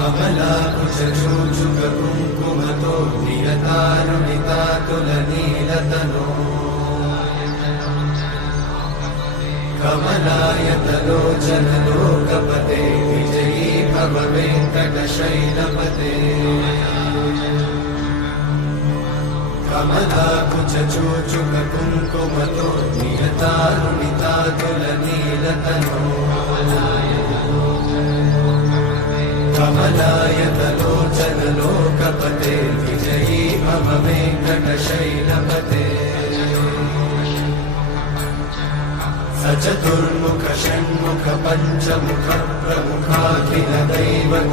कमलाकुचूचुककुङ्कुमतो नियतारुणितातुलनीलतनो कमलायतलोचनलोकपते विजयी भव वेङ्कटशैलपते कमलाकुचूचुककुङ्कुमतो नियतारुणितातुलनीलतनो कमलायतलोचनलोकपते विजयी भव वेङ्कटशैलपते सचतुर्मुख षण्मुख पञ्चमुख प्रमुखाखिल दैवत